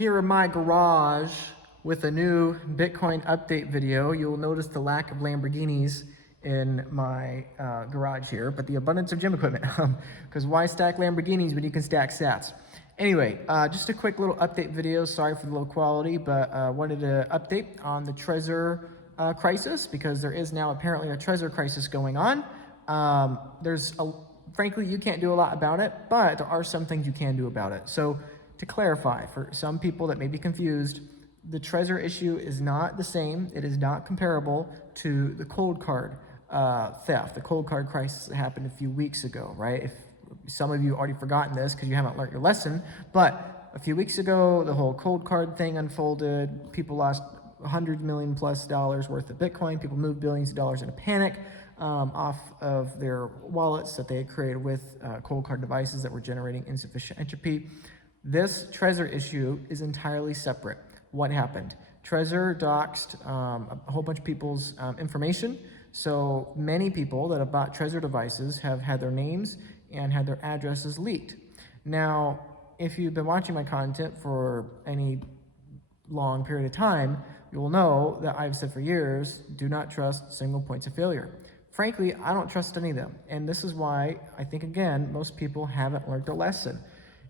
Here in my garage with a new Bitcoin update video. You'll notice the lack of Lamborghinis in my garage here, but the abundance of gym equipment. Because why stack Lamborghinis when you can stack sats? Anyway, just a quick little update video. Sorry for the low quality, but wanted to update on the Trezor crisis, because there is now apparently a Trezor crisis going on. Frankly, you can't do a lot about it, but there are some things you can do about it. So to clarify, for some people that may be confused, the Trezor issue is not the same. It is not comparable to the cold card theft, the cold card crisis that happened a few weeks ago, right? If some of you already forgotten this because you haven't learned your lesson, but a few weeks ago, the whole cold card thing unfolded. People lost $100 million+ worth of Bitcoin. People moved billions of dollars in a panic off of their wallets that they had created with cold card devices that were generating insufficient entropy. This Trezor issue is entirely separate. What happened? Trezor doxed a whole bunch of people's information. So many people that have bought Trezor devices have had their names and had their addresses leaked. Now, if you've been watching my content for any long period of time, you will know that I've said for years, do not trust single points of failure. Frankly, I don't trust any of them. And this is why I think, again, most people haven't learned their lesson.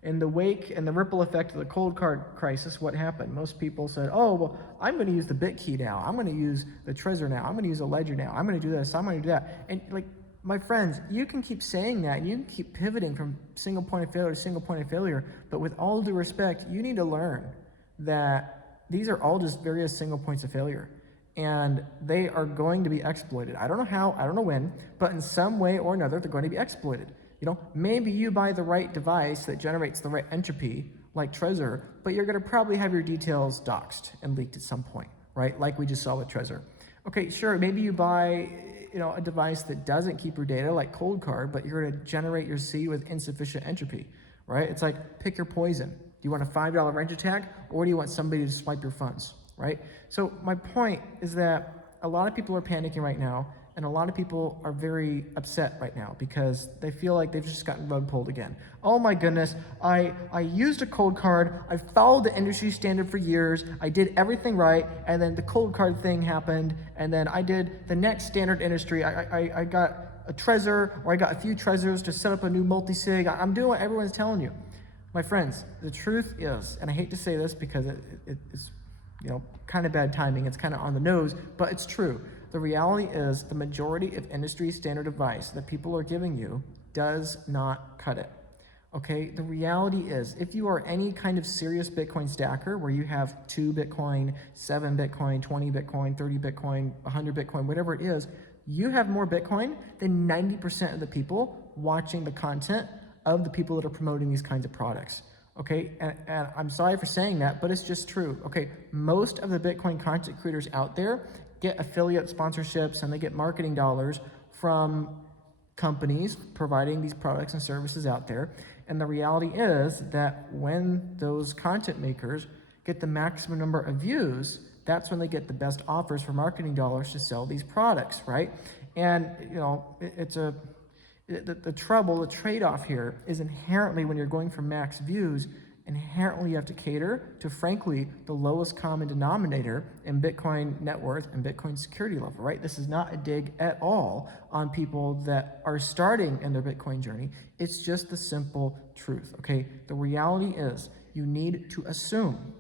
In the wake and the ripple effect of the cold card crisis, what happened? Most people said, oh, well, I'm going to use the BitKey now. I'm going to use the Trezor now. I'm going to use a ledger now. I'm going to do this. I'm going to do that. And like, my friends, you can keep saying that. You can keep pivoting from single point of failure to single point of failure. But with all due respect, you need to learn that these are all just various single points of failure. And they are going to be exploited. I don't know how, I don't know when, but in some way or another, they're going to be exploited. You know, maybe you buy the right device that generates the right entropy, like Trezor, but you're going to probably have your details doxed and leaked at some point, right? Like we just saw with Trezor. Okay, sure, maybe you buy, a device that doesn't keep your data, like Cold Card, but you're going to generate your seed with insufficient entropy, right? It's like, pick your poison. Do you want a $5 wrench attack, or do you want somebody to swipe your funds, right? So my point is that a lot of people are panicking right now, and a lot of people are very upset right now because they feel like they've just gotten rug pulled again. Oh my goodness, I used a cold card, I followed the industry standard for years, I did everything right, and then the cold card thing happened, and then I did the next standard industry. I got a Trezor, or I got a few Trezors to set up a new multi-sig. I'm doing what everyone's telling you. My friends, the truth is, and I hate to say this because it's kind of bad timing, it's kind of on the nose, but it's true. The reality is the majority of industry standard advice that people are giving you does not cut it. Okay, the reality is if you are any kind of serious Bitcoin stacker where you have 2 Bitcoin, 7 Bitcoin, 20 Bitcoin, 30 Bitcoin, 100 Bitcoin, whatever it is, you have more Bitcoin than 90% of the people watching the content of the people that are promoting these kinds of products. Okay, and I'm sorry for saying that, but it's just true. Okay, most of the Bitcoin content creators out there get affiliate sponsorships and they get marketing dollars from companies providing these products and services out there. And the reality is that when those content makers get the maximum number of views, that's when they get the best offers for marketing dollars to sell these products, right? And the trouble, the trade-off here is inherently when you're going for max views, inherently you have to cater to, frankly, the lowest common denominator in Bitcoin net worth and Bitcoin security level, right? This is not a dig at all on people that are starting in their Bitcoin journey. It's just the simple truth, okay? The reality is you need to assume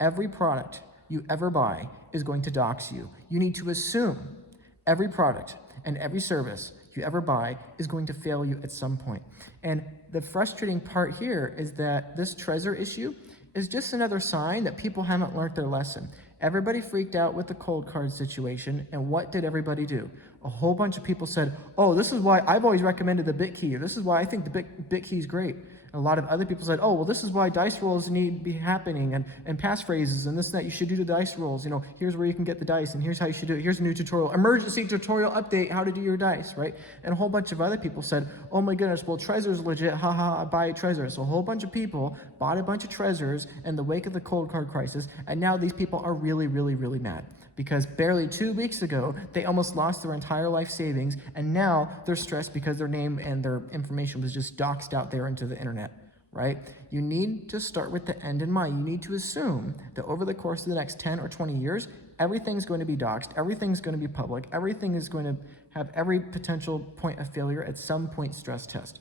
every product you ever buy is going to dox you. You need to assume every product and every service you ever buy is going to fail you at some point. And the frustrating part here is that this Trezor issue is just another sign that people haven't learned their lesson. Everybody freaked out with the cold card situation, and what did everybody do? A whole bunch of people said, oh, this is why I've always recommended the BitKey. This is why I think the BitKey is great. And a lot of other people said, oh, well, this is why dice rolls need to be happening, and passphrases, and this and that. You should do the dice rolls. Here's where you can get the dice, and here's how you should do it. Here's a new tutorial, emergency tutorial update, how to do your dice, right? And a whole bunch of other people said, oh my goodness, well, Trezor's legit, haha, I buy a Trezor. So a whole bunch of people bought a bunch of Trezors in the wake of the cold card crisis, and now these people are really, really, really mad. Because barely 2 weeks ago, they almost lost their entire life savings, and now they're stressed because their name and their information was just doxed out there into the internet. right? You need to start with the end in mind. You need to assume that over the course of the next 10 or 20 years, everything's going to be doxed, everything's going to be public, everything is going to have every potential point of failure at some point stress test.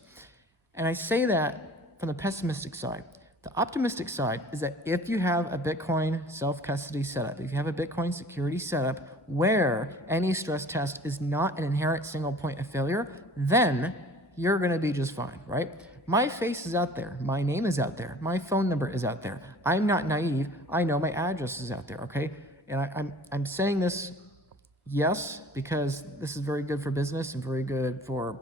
And I say that from the pessimistic side. The optimistic side is that if you have a Bitcoin self-custody setup, if you have a Bitcoin security setup where any stress test is not an inherent single point of failure, then you're going to be just fine, right? My face is out there. My name is out there. My phone number is out there. I'm not naive. I know my address is out there, okay? And I'm saying this, yes, because this is very good for business and very good for,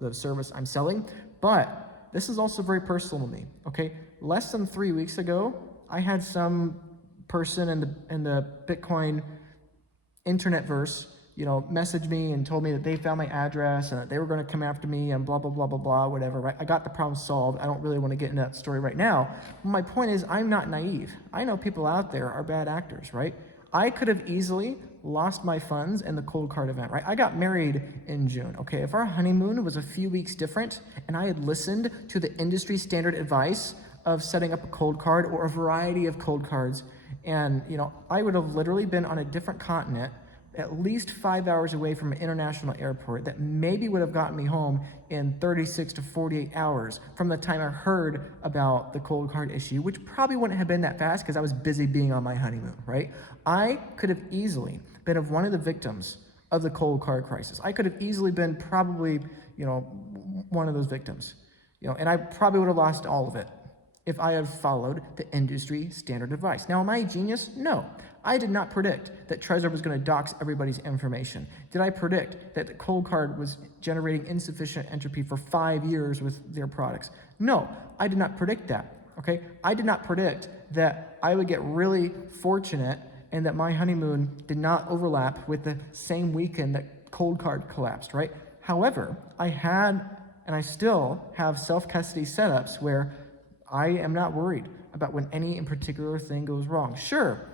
the service I'm selling, but this is also very personal to me, okay? Less than 3 weeks ago, I had some person in the Bitcoin internetverse, message me and told me that they found my address and that they were going to come after me and blah, blah, blah, blah, blah, whatever, right? I got the problem solved. I don't really want to get into that story right now. My point is, I'm not naive. I know people out there are bad actors, right? I could have easily lost my funds in the cold card event, right? I got married in June, okay? If our honeymoon was a few weeks different and I had listened to the industry standard advice of setting up a cold card or a variety of cold cards, and, I would have literally been on a different continent, at least 5 hours away from an international airport that maybe would have gotten me home in 36 to 48 hours from the time I heard about the cold card issue, which probably wouldn't have been that fast because I was busy being on my honeymoon, right? I could have easily been one of the victims of the cold card crisis. I could have easily been probably, one of those victims, and I probably would have lost all of it if I had followed the industry standard advice. Now, am I a genius? No. I did not predict that Trezor was going to dox everybody's information. Did I predict that the cold card was generating insufficient entropy for 5 years with their products? No, I did not predict that, okay? I did not predict that I would get really fortunate and that my honeymoon did not overlap with the same weekend that cold card collapsed, right? However, I had, and I still have self-custody setups where I am not worried about when any in particular thing goes wrong. Sure,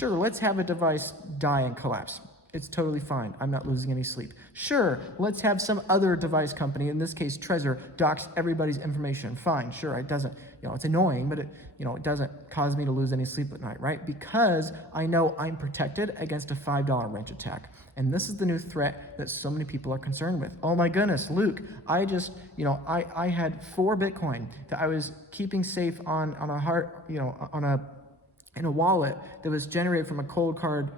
let's have a device die and collapse. It's totally fine. I'm not losing any sleep. Sure, let's have some other device company, in this case Trezor, dox everybody's information. Fine, sure, it doesn't, it's annoying, but it doesn't cause me to lose any sleep at night, right? Because I know I'm protected against a $5 wrench attack. And this is the new threat that so many people are concerned with. Oh my goodness, Luke, I just, I had 4 Bitcoin that I was keeping safe on a in a wallet that was generated from a cold card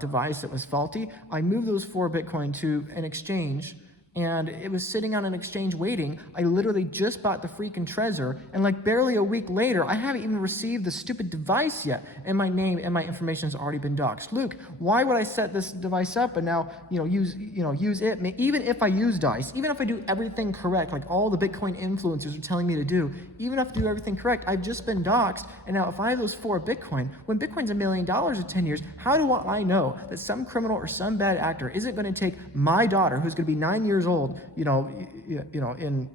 device that was faulty. I moved those 4 Bitcoin to an exchange, and it was sitting on an exchange waiting. I literally just bought the freaking Trezor, and like barely a week later, I haven't even received the stupid device yet, and my name and my information has already been doxed. Luke, why would I set this device up and now use it? Even if I use DICE, even if I do everything correct, like all the Bitcoin influencers are telling me to do, even if I do everything correct, I've just been doxed. And now if I have those 4 Bitcoin, when Bitcoin's $1 million in 10 years, how do I know that some criminal or some bad actor isn't going to take my daughter, who's going to be 9 years old, in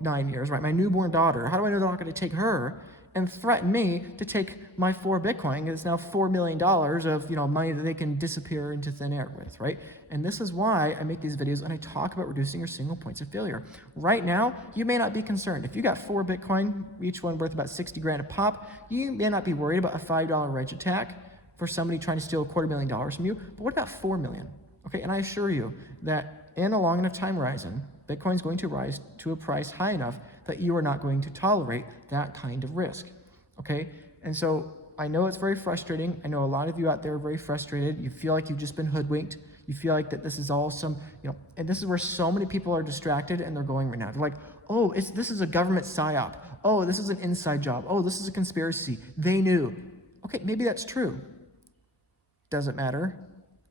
9 years, right? My newborn daughter. How do I know they're not going to take her and threaten me to take my 4 Bitcoin? It's now $4 million of money that they can disappear into thin air with, right? And this is why I make these videos and I talk about reducing your single points of failure. Right now, you may not be concerned. If you got 4 Bitcoin, each one worth about 60 grand a pop, you may not be worried about a $5 wrench attack for somebody trying to steal $250,000 from you. But what about 4 million? Okay, and I assure you that in a long enough time horizon, Bitcoin is going to rise to a price high enough that you are not going to tolerate that kind of risk, okay? And so I know it's very frustrating. I know a lot of you out there are very frustrated. You feel like you've just been hoodwinked. You feel like that this is all some, and this is where so many people are distracted and they're going right now. They're like, oh, this is a government psyop. Oh, this is an inside job. Oh, this is a conspiracy. They knew. Okay, maybe that's true. Does it matter?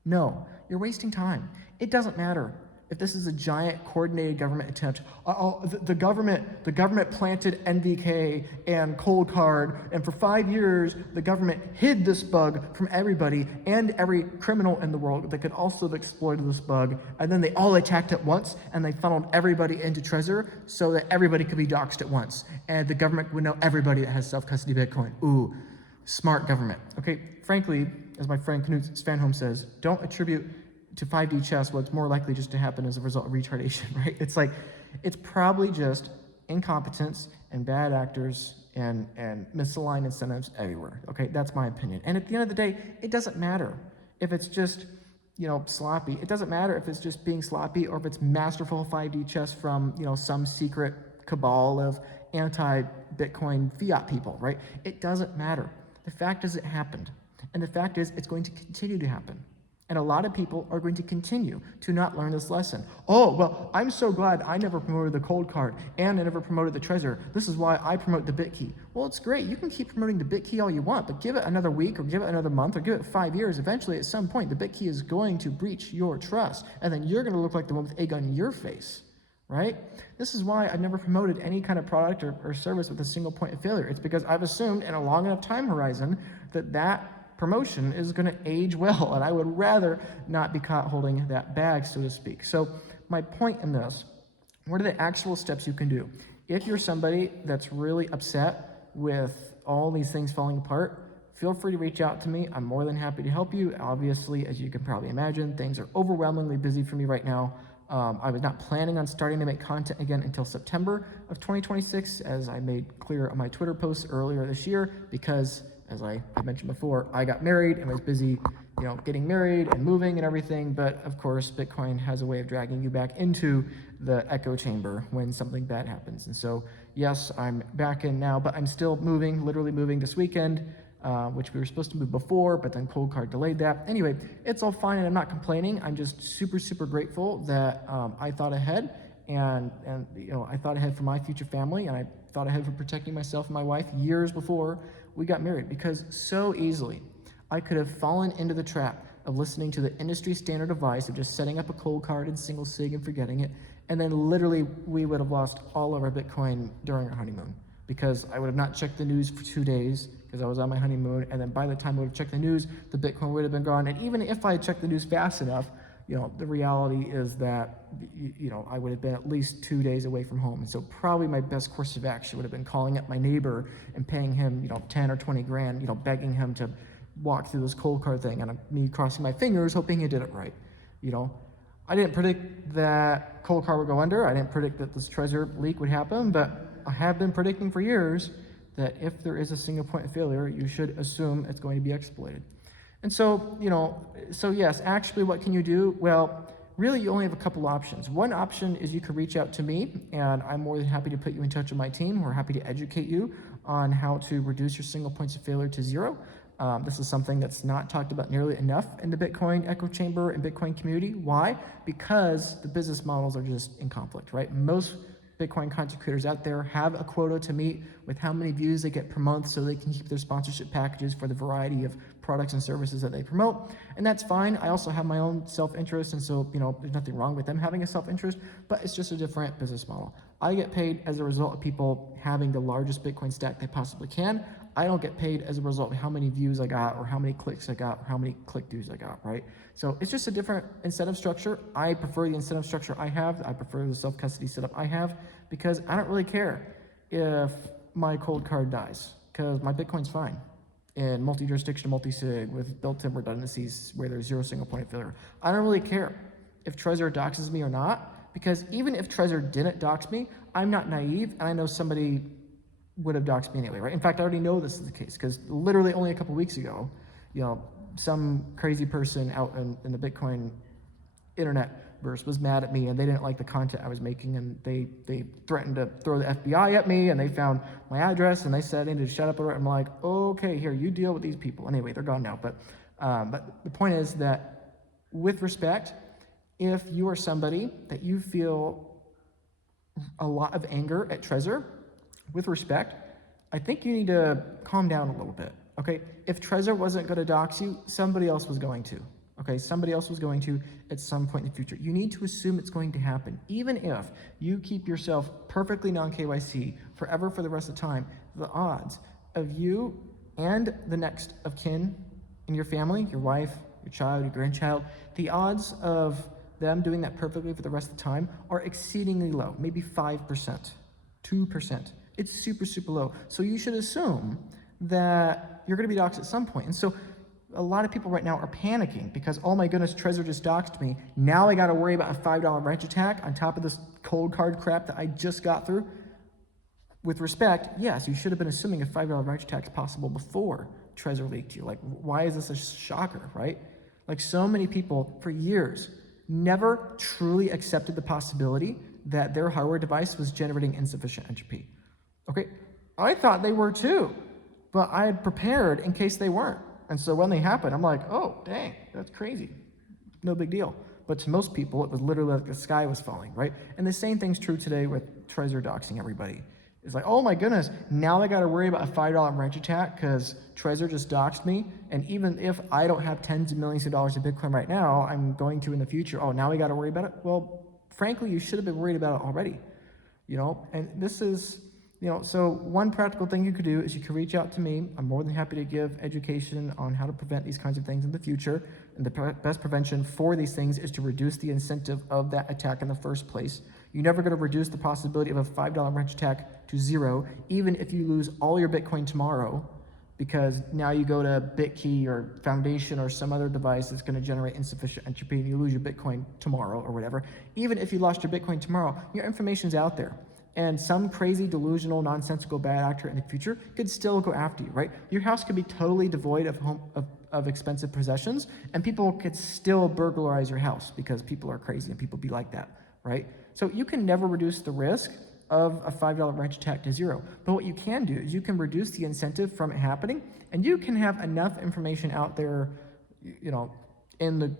No, you're wasting time. It doesn't matter if this is a giant coordinated government attempt. The government planted NVK and cold card, and for 5 years, the government hid this bug from everybody and every criminal in the world that could also have exploited this bug, and then they all attacked at once, and they funneled everybody into Trezor so that everybody could be doxxed at once, and the government would know everybody that has self-custody Bitcoin. Ooh, smart government. Okay, frankly, as my friend Knut Svanholm says, don't attribute to 5D chess what's more likely just to happen as a result of retardation, right? It's like, it's probably just incompetence and bad actors and misaligned incentives everywhere. Okay, that's my opinion. And at the end of the day, it doesn't matter if it's just, sloppy. It doesn't matter if it's just being sloppy or if it's masterful 5D chess from, some secret cabal of anti-Bitcoin fiat people, right? It doesn't matter. The fact is it happened. And the fact is it's going to continue to happen. And a lot of people are going to continue to not learn this lesson. Oh, well, I'm so glad I never promoted the cold card and I never promoted the Trezor. This is why I promote the BitKey. Well, it's great. You can keep promoting the BitKey all you want, but give it another week or give it another month or give it 5 years. Eventually, at some point, the BitKey is going to breach your trust. And then you're going to look like the one with a gun in your face, right? This is why I've never promoted any kind of product or service with a single point of failure. It's because I've assumed in a long enough time horizon that promotion is going to age well, and I would rather not be caught holding that bag, so to speak. So my point in this, what are the actual steps you can do? If you're somebody that's really upset with all these things falling apart, feel free to reach out to me. I'm more than happy to help you. Obviously, as you can probably imagine, things are overwhelmingly busy for me right now. I was not planning on starting to make content again until September of 2026, as I made clear on my Twitter posts earlier this year, because as I mentioned before, I got married and was busy, getting married and moving and everything. But of course, Bitcoin has a way of dragging you back into the echo chamber when something bad happens. And so, yes, I'm back in now, but I'm still moving, literally moving this weekend, which we were supposed to move before, but then Cold Card delayed that. Anyway, it's all fine and I'm not complaining. I'm just super, super grateful that I thought ahead and I thought ahead for my future family, and I thought ahead for protecting myself and my wife years before we got married, because so easily I could have fallen into the trap of listening to the industry standard advice of just setting up a cold card and single sig and forgetting it, and then literally we would have lost all of our Bitcoin during our honeymoon, because I would have not checked the news for 2 days because I was on my honeymoon, and then by the time I would have checked the news, the Bitcoin would have been gone. And even if I had checked the news fast enough, the reality is that, I would have been at least 2 days away from home. And so probably my best course of action would have been calling up my neighbor and paying him, 10 or 20 grand, begging him to walk through this cold card thing, and me crossing my fingers, hoping he did it right. I didn't predict that cold card would go under. I didn't predict that this Trezor leak would happen, but I have been predicting for years that if there is a single point of failure, you should assume it's going to be exploited. And so, yes, actually, what can you do? Well, really, you only have a couple options. One option is you could reach out to me, and I'm more than happy to put you in touch with my team. We're happy to educate you on how to reduce your single points of failure to zero. This is something that's not talked about nearly enough in the Bitcoin echo chamber and Bitcoin community. Why? Because the business models are just in conflict, right? Most Bitcoin content creators out there have a quota to meet with how many views they get per month so they can keep their sponsorship packages for the variety of products and services that they promote. And that's fine. I also have my own self-interest, and so, there's nothing wrong with them having a self-interest, but it's just a different business model. I get paid as a result of people having the largest Bitcoin stack they possibly can. I don't get paid as a result of how many views I got or how many clicks I got or how many click-throughs I got, right? So it's just a different incentive structure. I prefer the incentive structure I have. I prefer the self-custody setup I have, because I don't really care if my cold card dies, because my Bitcoin's fine in multi-jurisdiction, multi-sig with built-in redundancies where there's zero single point of failure. I don't really care if Trezor doxes me or not, because even if Trezor didn't dox me, I'm not naive, and I know somebody would have doxed me anyway, right? In fact, I already know this is the case, because literally only a couple weeks ago, some crazy person out in the Bitcoin internet verse was mad at me, and they didn't like the content I was making, and they threatened to throw the FBI at me, and they found my address, and they said I need to shut up. I'm like, okay, here, you deal with these people. Anyway, they're gone now, but the point is that, with respect, if you are somebody that you feel a lot of anger at Trezor, with respect, I think you need to calm down a little bit, okay? If Trezor wasn't going to dox you, somebody else was going to. Okay, somebody else was going to at some point in the future. You need to assume it's going to happen. Even if you keep yourself perfectly non-KYC forever for the rest of the time, the odds of you and the next of kin in your family, your wife, your child, your grandchild, the odds of them doing that perfectly for the rest of the time are exceedingly low, maybe 5%, 2%. It's super, super low. So you should assume that you're going to be doxxed at some point. And so a lot of people right now are panicking because, oh my goodness, Trezor just doxed me. Now I got to worry about a $5 wrench attack on top of this cold card crap that I just got through. with respect, yes, you should have been assuming a $5 ranch tax possible before Trezor leaked to you. Like, why is this a shocker, right? Like, so many people for years never truly accepted the possibility that their hardware device was generating insufficient entropy. Okay, I thought they were too, but I had prepared in case they weren't. And so when they happened, I'm like, oh, dang, that's crazy. No big deal. But to most people, it was literally like the sky was falling, right? And the same thing's true today with Trezor doxing everybody. It's like, oh my goodness, now I got to worry about a $5 wrench attack because Trezor just doxed me. And even if I don't have tens of millions of dollars of Bitcoin right now, I'm going to in the future. Oh, now we got to worry about it? Well, frankly, you should have been worried about it already, and this is, so one practical thing you could do is you could reach out to me. I'm more than happy to give education on how to prevent these kinds of things in the future. And the best prevention for these things is to reduce the incentive of that attack in the first place. You're never going to reduce the possibility of a $5 wrench attack to zero, even if you lose all your Bitcoin tomorrow, because now you go to BitKey or Foundation or some other device that's going to generate insufficient entropy and you lose your Bitcoin tomorrow or whatever. Even if you lost your Bitcoin tomorrow, your information's out there. And some crazy, delusional, nonsensical bad actor in the future could still go after you, right? Your house could be totally devoid of expensive possessions, and people could still burglarize your house because people are crazy and people be like that, right? So you can never reduce the risk of a $5 wrench attack to zero. But what you can do is you can reduce the incentive from it happening, and you can have enough information out there, in the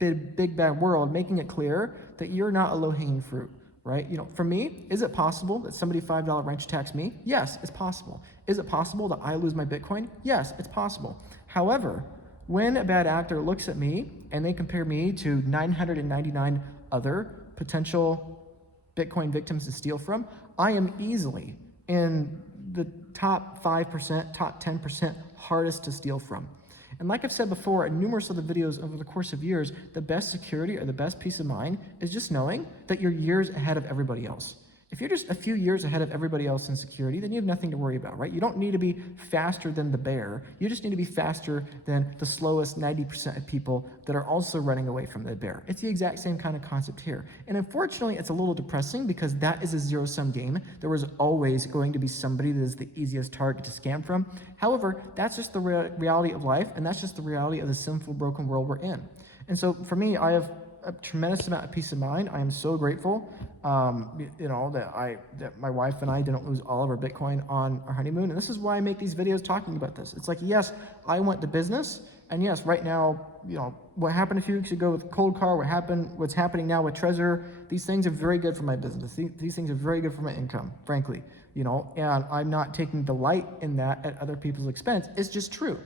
big bad world, making it clear that you're not a low-hanging fruit. Right? For me, is it possible that somebody $5 wrench attacks me? Yes, it's possible. Is it possible that I lose my Bitcoin? Yes, it's possible. However, when a bad actor looks at me and they compare me to 999 other potential Bitcoin victims to steal from, I am easily in the top 5%, top 10% hardest to steal from. And like I've said before in numerous other videos over the course of years, the best security or the best peace of mind is just knowing that you're years ahead of everybody else. If you're just a few years ahead of everybody else in security, then you have nothing to worry about, right? You don't need to be faster than the bear. You just need to be faster than the slowest 90% of people that are also running away from the bear. It's the exact same kind of concept here. And unfortunately, it's a little depressing because that is a zero-sum game. There was always going to be somebody that is the easiest target to scam from. However, that's just the reality of life, and that's just the reality of the sinful, broken world we're in. And so for me, I have a tremendous amount of peace of mind. I am so grateful, that my wife and I didn't lose all of our Bitcoin on our honeymoon. And this is why I make these videos talking about this. It's like, yes, I went to business. And yes, right now, what happened a few weeks ago with Cold Car, what's happening now with Trezor, these things are very good for my business. These things are very good for my income, frankly, and I'm not taking delight in that at other people's expense. It's just true.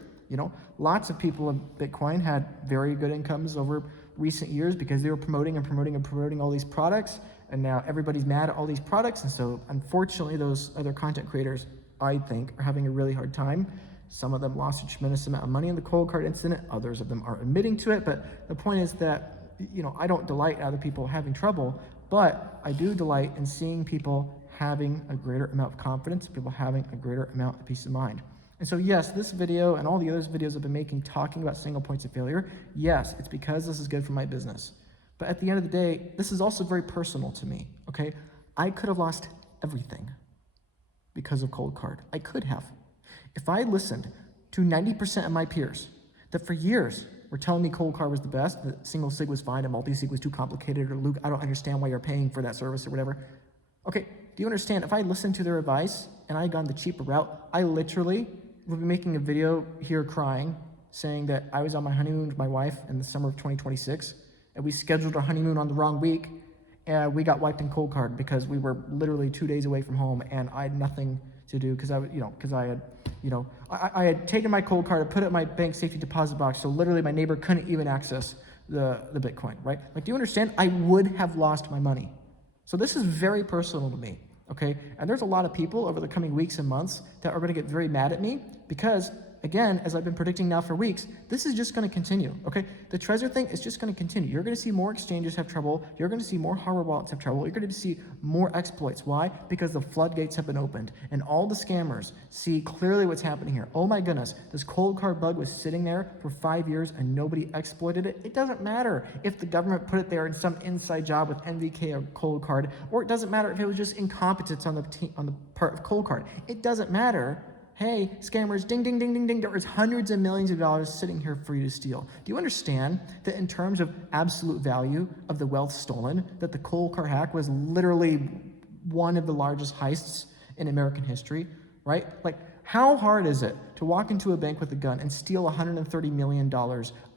Lots of people in Bitcoin had very good incomes over recent years because they were promoting all these products, and now everybody's mad at all these products. And so unfortunately, those other content creators, I think, are having a really hard time. Some of them lost a tremendous amount of money in the Cold Card incident. Others of them are admitting to it. But the point is that, I don't delight in other people having trouble, but I do delight in seeing people having a greater amount of confidence, people having a greater amount of peace of mind. And so yes, this video and all the other videos I've been making talking about single points of failure, yes, it's because this is good for my business. But at the end of the day, this is also very personal to me, okay? I could have lost everything because of Cold Card. I could have. If I listened to 90% of my peers that for years were telling me Cold Card was the best, that single sig was fine and multi-sig was too complicated, or Luke, I don't understand why you're paying for that service or whatever. Okay, do you understand? If I listened to their advice and I had gone the cheaper route, I literally would be making a video here crying, saying that I was on my honeymoon with my wife in the summer of 2026, and we scheduled our honeymoon on the wrong week, and we got wiped in Cold Card because we were literally 2 days away from home, and I had nothing to do because I had taken my Cold Card and put it in my bank safety deposit box, so literally my neighbor couldn't even access the Bitcoin, right? Like, do you understand? I would have lost my money. So this is very personal to me, okay? And there's a lot of people over the coming weeks and months that are going to get very mad at me because again, as I've been predicting now for weeks, this is just going to continue, okay? The Trezor thing is just going to continue. You're going to see more exchanges have trouble. You're going to see more hardware wallets have trouble. You're going to see more exploits. Why? Because the floodgates have been opened, and all the scammers see clearly what's happening here. Oh my goodness, this cold card bug was sitting there for 5 years and nobody exploited it. It doesn't matter if the government put it there in some inside job with NVK or cold card, or it doesn't matter if it was just incompetence on the part of cold card. It doesn't matter. Hey, scammers, ding, ding, ding, ding, ding, there is hundreds of millions of dollars sitting here for you to steal. Do you understand that in terms of absolute value of the wealth stolen, that the cold card hack was literally one of the largest heists in American history, right? Like, how hard is it to walk into a bank with a gun and steal $130 million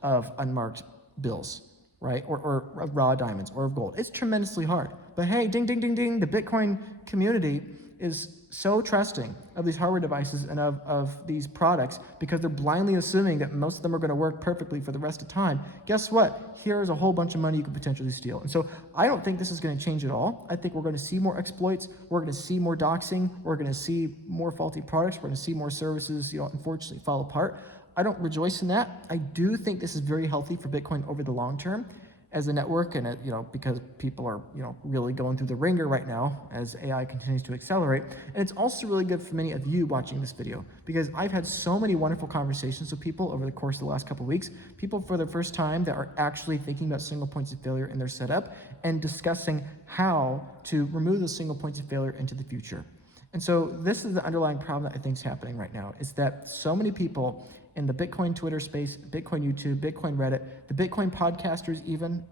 of unmarked bills, right? Or raw diamonds or of gold? It's tremendously hard. But hey, ding, ding, ding, ding, the Bitcoin community is so trusting of these hardware devices and of these products because they're blindly assuming that most of them are going to work perfectly for the rest of time. Guess what? Here's a whole bunch of money you could potentially steal. And so I don't think this is going to change at all. I think we're going to see more exploits. We're going to see more doxing. We're going to see more faulty products. We're going to see more services, unfortunately fall apart. I don't rejoice in that. I do think this is very healthy for Bitcoin over the long term as a network, and because people are really going through the ringer right now as AI continues to accelerate. And it's also really good for many of you watching this video because I've had so many wonderful conversations with people over the course of the last couple of weeks, people for the first time that are actually thinking about single points of failure in their setup and discussing how to remove those single points of failure into the future. And so this is the underlying problem that I think is happening right now, is that so many people in the Bitcoin Twitter space, Bitcoin YouTube, Bitcoin Reddit, the Bitcoin podcasters even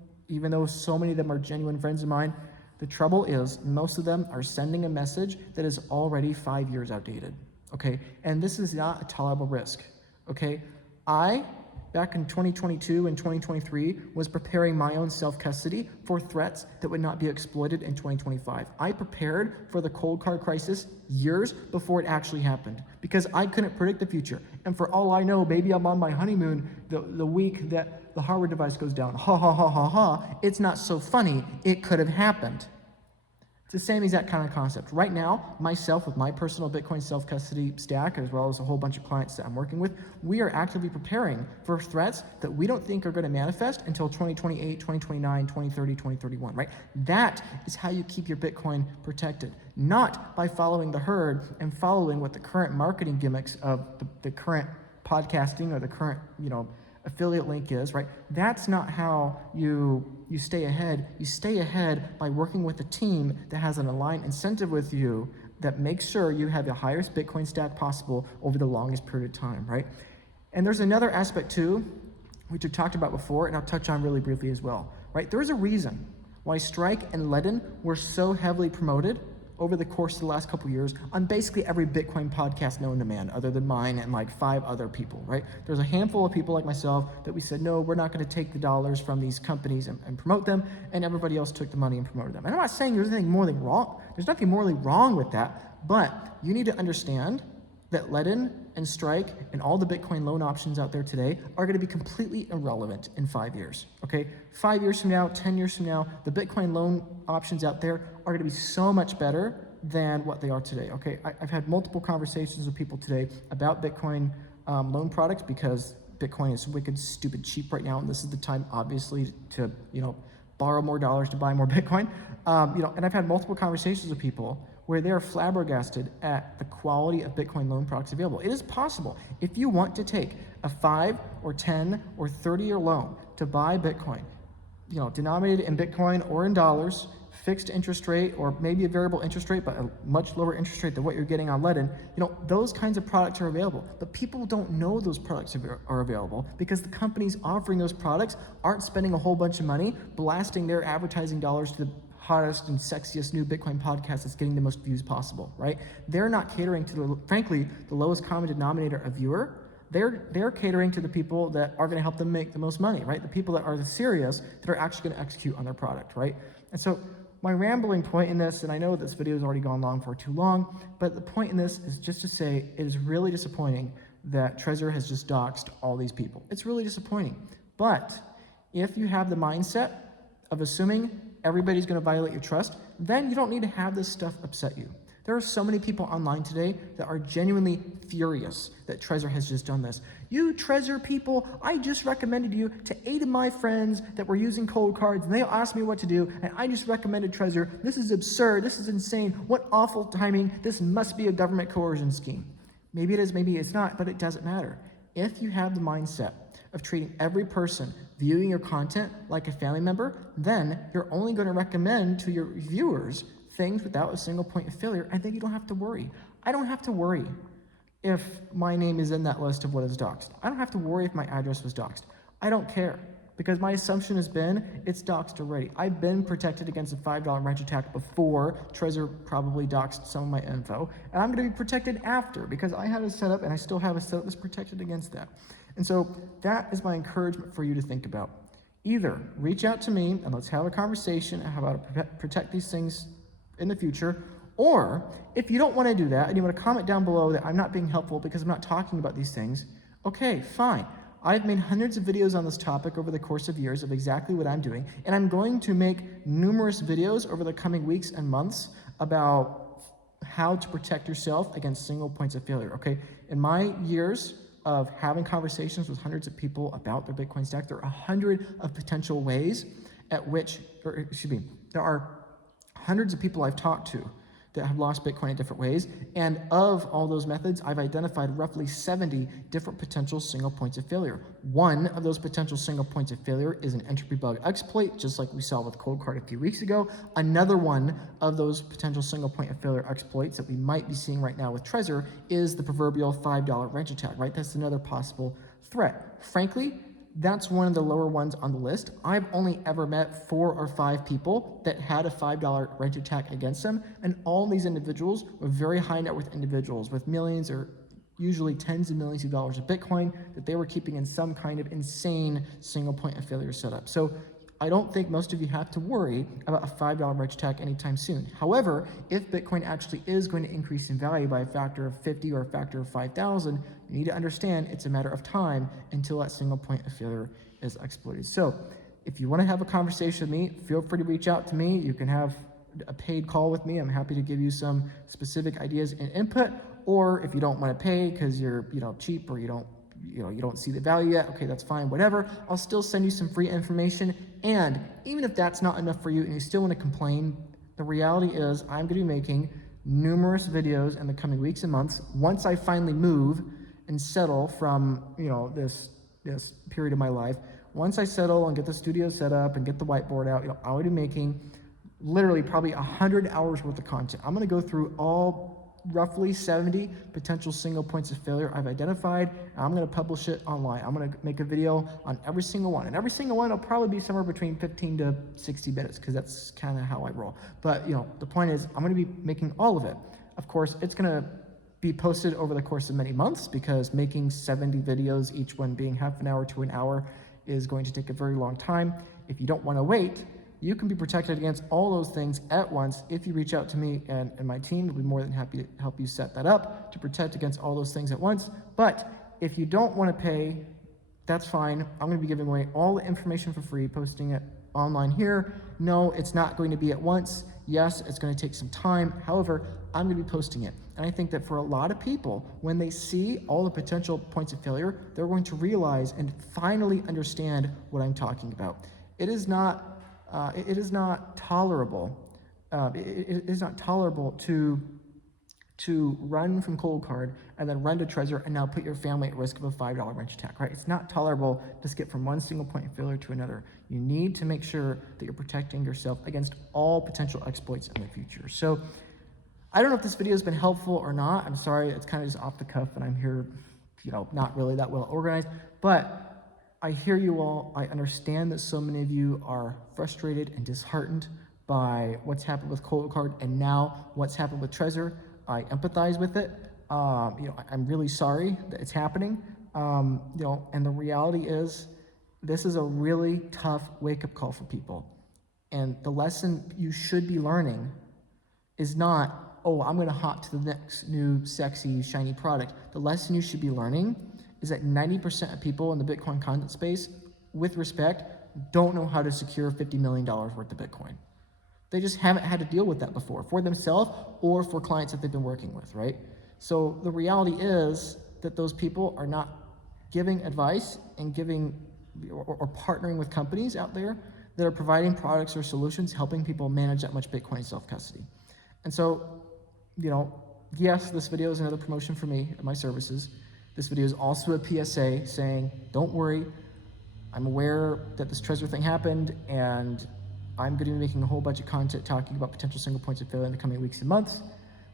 though so many of them are genuine friends of mine, the trouble is most of them are sending a message that is already 5 years outdated, okay? And this is not a tolerable risk, okay? Back in 2022 and 2023, was preparing my own self-custody for threats that would not be exploited in 2025. I prepared for the cold card crisis years before it actually happened because I couldn't predict the future. And for all I know, maybe I'm on my honeymoon the week that the hardware device goes down. Ha, ha, ha, ha, ha. It's not so funny. It could have happened. It's the same exact kind of concept. Right now, myself with my personal Bitcoin self-custody stack, as well as a whole bunch of clients that I'm working with, we are actively preparing for threats that we don't think are going to manifest until 2028, 2029, 2030, 2031, right? That is how you keep your Bitcoin protected, not by following the herd and following what the current marketing gimmicks of the current podcasting or the current, affiliate link is, right? That's not how you stay ahead. You stay ahead by working with a team that has an aligned incentive with you that makes sure you have the highest Bitcoin stack possible over the longest period of time, right? And there's another aspect too, which I've talked about before, and I'll touch on really briefly as well, right? There's a reason why Strike and Ledin were so heavily promoted over the course of the last couple of years on basically every Bitcoin podcast known to man, other than mine and like 5 other people, right? There's a handful of people like myself that we said, no, we're not going to take the dollars from these companies and promote them, and everybody else took the money and promoted them. And I'm not saying there's anything morally wrong. There's nothing morally wrong with that, but you need to understand that Ledin and Strike and all the Bitcoin loan options out there today are going to be completely irrelevant in 5 years, okay? 5 years from now, 10 years from now, the Bitcoin loan options out there are going to be so much better than what they are today, okay? I've had multiple conversations with people today about Bitcoin loan products because Bitcoin is wicked, stupid cheap right now, and this is the time, obviously, to, borrow more dollars to buy more Bitcoin. And I've had multiple conversations with people where they're flabbergasted at the quality of Bitcoin loan products available. It is possible. If you want to take a 5 or 10 or 30-year loan to buy Bitcoin, denominated in Bitcoin or in dollars, fixed interest rate, or maybe a variable interest rate, but a much lower interest rate than what you're getting on Ledin, those kinds of products are available. But people don't know those products are available because the companies offering those products aren't spending a whole bunch of money blasting their advertising dollars to the hottest and sexiest new Bitcoin podcast that's getting the most views possible, right? They're not catering to, frankly, the lowest common denominator of viewer. They're catering to the people that are going to help them make the most money, right? The people that are the serious, that are actually going to execute on their product, right? And so my rambling point in this, and I know this video has already gone on for too long, but the point in this is just to say it is really disappointing that Trezor has just doxed all these people. It's really disappointing. But if you have the mindset of assuming everybody's going to violate your trust, then you don't need to have this stuff upset you. There are so many people online today that are genuinely furious that Trezor has just done this. You Trezor people, I just recommended you to 8 of my friends that were using cold cards, and they asked me what to do, and I just recommended Trezor. This is absurd. This is insane. What awful timing. This must be a government coercion scheme. Maybe it is, maybe it's not, but it doesn't matter. If you have the mindset of treating every person viewing your content like a family member, then you're only going to recommend to your viewers things without a single point of failure, and then you don't have to worry. I don't have to worry if my name is in that list of what is doxed. I don't have to worry if my address was doxed. I don't care, because my assumption has been it's doxed already. I've been protected against a $5 wrench attack before Trezor probably doxed some of my info, and I'm going to be protected after because I had a setup, and I still have a setup that's protected against that. And so that is my encouragement for you to think about. Either reach out to me and let's have a conversation on how to protect these things in the future, or if you don't want to do that and you want to comment down below that I'm not being helpful because I'm not talking about these things, okay, fine. I've made hundreds of videos on this topic over the course of years of exactly what I'm doing, and I'm going to make numerous videos over the coming weeks and months about how to protect yourself against single points of failure, okay? In my years of having conversations with hundreds of people about their Bitcoin stack, there are 100 of potential ways at which, there are hundreds of people I've talked to that have lost Bitcoin in different ways, and of all those methods, I've identified roughly 70 different potential single points of failure. One of those potential single points of failure is an entropy bug exploit, just like we saw with Cold Card a few weeks ago. Another one of those potential single point of failure exploits that we might be seeing right now with Trezor is the proverbial $5 wrench attack, right? That's another possible threat. Frankly, that's one of the lower ones on the list. I've only ever met 4 or 5 people that had a $5 wrench attack against them, and all these individuals were very high net worth individuals with millions or usually tens of millions of dollars of Bitcoin that they were keeping in some kind of insane single point of failure setup. So I don't think most of you have to worry about a $5 wrench attack anytime soon. However, if Bitcoin actually is going to increase in value by a factor of 50 or a factor of 5,000, you need to understand it's a matter of time until that single point of failure is exploited. So if you want to have a conversation with me, feel free to reach out to me. You can have a paid call with me. I'm happy to give you some specific ideas and input. Or if you don't want to pay because you're cheap or you don't see the value yet, okay, that's fine, whatever. I'll still send you some free information. And even if that's not enough for you and you still want to complain, the reality is I'm going to be making numerous videos in the coming weeks and months once I finally move and settle from, this period of my life. Once I settle and get the studio set up and get the whiteboard out, I'll be making literally probably 100 hours worth of content. I'm going to go through all roughly 70 potential single points of failure I've identified, and I'm going to publish it online. I'm going to make a video on every single one, and every single one will probably be somewhere between 15 to 60 minutes because that's kind of how I roll. But the point is I'm going to be making all of it. Of course, it's going to be posted over the course of many months because making 70 videos, each one being half an hour to an hour, is going to take a very long time. If you don't want to wait, you can be protected against all those things at once if you reach out to me, and my team will be more than happy to help you set that up to protect against all those things at once. But if you don't want to pay, that's fine. I'm going to be giving away all the information for free, posting it online here. No, it's not going to be at once. Yes, it's going to take some time. However, I'm going to be posting it. And I think that for a lot of people, when they see all the potential points of failure, they're going to realize and finally understand what I'm talking about. It is not tolerable. It is not tolerable to run from Cold Card and then run to Trezor and now put your family at risk of a $5 wrench attack, right? It's not tolerable to skip from one single point of failure to another. You need to make sure that you're protecting yourself against all potential exploits in the future. So I don't know if this video has been helpful or not. I'm sorry, it's kind of just off the cuff and I'm here, not really that well organized, but I hear you all. I understand that so many of you are frustrated and disheartened by what's happened with Cold Card and now what's happened with Trezor. I empathize with it. I'm really sorry that it's happening. And the reality is this is a really tough wake-up call for people. And the lesson you should be learning is not, oh, I'm going to hop to the next new, sexy, shiny product. The lesson you should be learning is that 90% of people in the Bitcoin content space, with respect, don't know how to secure $50 million worth of Bitcoin. They just haven't had to deal with that before for themselves or for clients that they've been working with, right? So the reality is that those people are not giving advice and giving or partnering with companies out there that are providing products or solutions helping people manage that much Bitcoin self-custody. And so, yes, this video is another promotion for me and my services. This video is also a PSA saying, don't worry, I'm aware that this Trezor thing happened, and I'm going to be making a whole bunch of content talking about potential single points of failure in the coming weeks and months.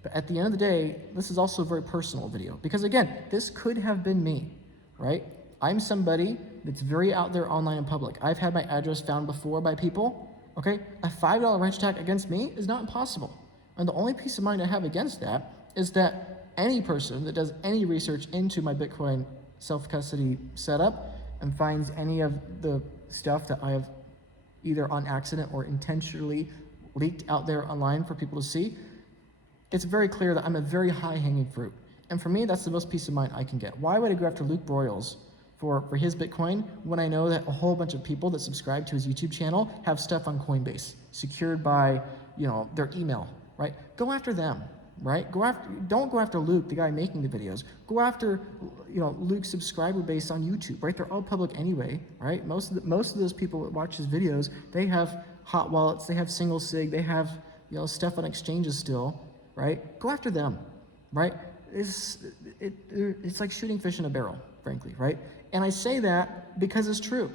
But at the end of the day, this is also a very personal video, because again, this could have been me, right? I'm somebody that's very out there online in public. I've had my address found before by people, okay? A $5 wrench attack against me is not impossible. And the only peace of mind I have against that is that any person that does any research into my Bitcoin self-custody setup and finds any of the stuff that I have either on accident or intentionally leaked out there online for people to see, it's very clear that I'm a very high-hanging fruit. And for me, that's the most peace of mind I can get. Why would I go after Luke Broyles for his Bitcoin when I know that a whole bunch of people that subscribe to his YouTube channel have stuff on Coinbase secured by, their email, right? Go after them, right? Don't go after Luke, the guy making the videos. Go after, Luke's subscriber base on YouTube, right? They're all public anyway, right? Most of those people that watch his videos, they have hot wallets, they have single sig, they have, stuff on exchanges still, right? Go after them, right? It's like shooting fish in a barrel, frankly, right? And I say that because it's true,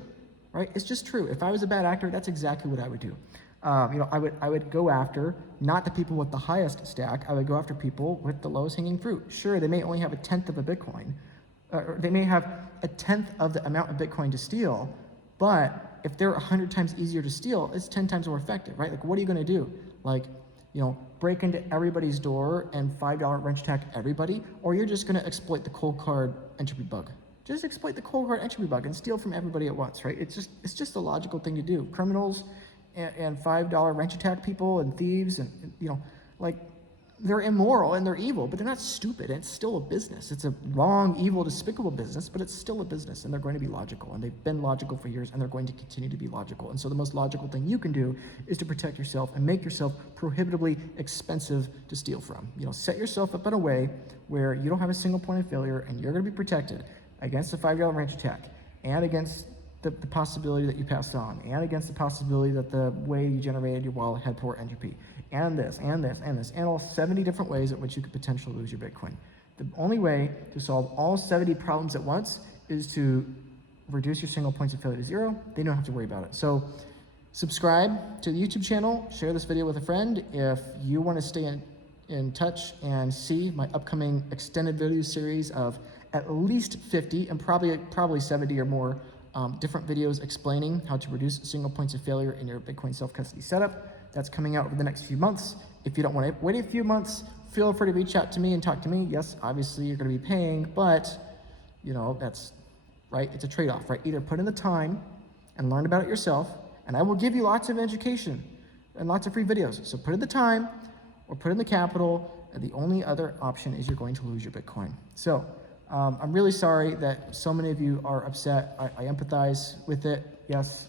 right? It's just true. If I was a bad actor, that's exactly what I would do. I would go after not the people with the highest stack. I would go after people with the lowest hanging fruit. Sure, they may only have 1/10 of a Bitcoin, or they may have 1/10 of the amount of Bitcoin to steal, but if they're 100 times easier to steal, it's 10 times more effective, right? Like, what are you going to do? Like, break into everybody's door and $5 wrench attack everybody, or you're just going to exploit the cold card entropy bug. Just exploit the cold card entropy bug and steal from everybody at once, right? It's just a logical thing to do. Criminals and $5 wrench attack people and thieves and they're immoral and they're evil, but they're not stupid. It's still a business. It's a wrong, evil, despicable business, but it's still a business, and they're going to be logical, and they've been logical for years, and they're going to continue to be logical. And so the most logical thing you can do is to protect yourself and make yourself prohibitively expensive to steal from. Set yourself up in a way where you don't have a single point of failure, and you're going to be protected against a $5 wrench attack and against the possibility that you passed on, and against the possibility that the way you generated your wallet had poor entropy, and this, and this, and this, and all 70 different ways at which you could potentially lose your Bitcoin. The only way to solve all 70 problems at once is to reduce your single points of failure to 0. They don't have to worry about it. So subscribe to the YouTube channel, share this video with a friend. If you want to stay in touch and see my upcoming extended video series of at least 50 and probably 70 or more different videos explaining how to reduce single points of failure in your Bitcoin self-custody setup. That's coming out over the next few months. If you don't want to wait a few months, feel free to reach out to me and talk to me. Yes, obviously you're going to be paying, but that's right. It's a trade-off, right? Either put in the time and learn about it yourself, and I will give you lots of education and lots of free videos. So put in the time or put in the capital, and the only other option is you're going to lose your Bitcoin. So I'm really sorry that so many of you are upset. I empathize with it. Yes,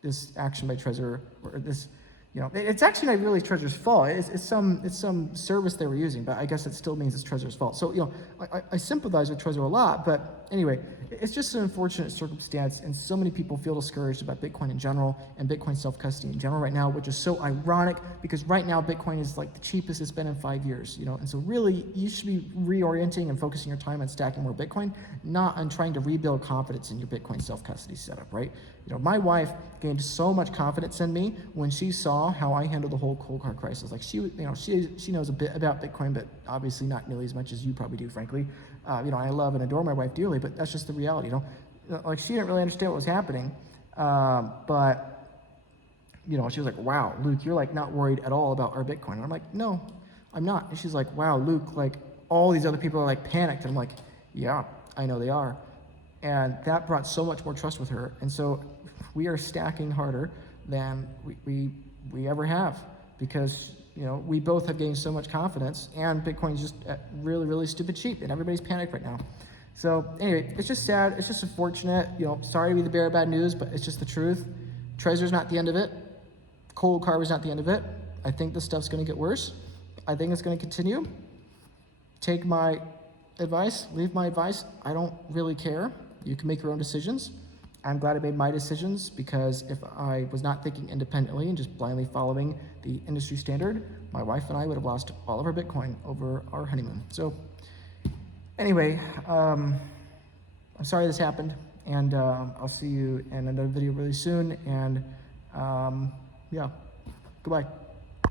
this action by Trezor, or this, it's actually not really Trezor's fault. It's some service they were using, but I guess it still means it's Trezor's fault. So, I sympathize with Trezor a lot, but anyway, it's just an unfortunate circumstance, and so many people feel discouraged about Bitcoin in general and Bitcoin self-custody in general right now, which is so ironic because right now Bitcoin is like the cheapest it's been in 5 years, and so really you should be reorienting and focusing your time on stacking more Bitcoin, not on trying to rebuild confidence in your Bitcoin self-custody setup, right? My wife gained so much confidence in me when she saw how I handled the whole cold card crisis. Like she knows a bit about Bitcoin, but obviously not nearly as much as you probably do, frankly. I love and adore my wife dearly, but that's just the reality, Like, she didn't really understand what was happening, but, she was like, wow, Luke, you're, like, not worried at all about our Bitcoin. And I'm like, no, I'm not. And she's like, wow, Luke, like, all these other people are, like, panicked. And I'm like, yeah, I know they are. And that brought so much more trust with her. And so we are stacking harder than we ever have because, we both have gained so much confidence, and Bitcoin's just really, really stupid cheap, and everybody's panicked right now. So anyway, it's just sad. It's just unfortunate. Sorry to be the bearer of bad news, but it's just the truth. Trezor's not the end of it. Cold card was not the end of it. I think this stuff's going to get worse. I think it's going to continue. Take my advice, leave my advice. I don't really care. You can make your own decisions. I'm glad I made my decisions, because if I was not thinking independently and just blindly following the industry standard, my wife and I would have lost all of our Bitcoin over our honeymoon. So anyway, I'm sorry this happened, and I'll see you in another video really soon, and yeah, goodbye.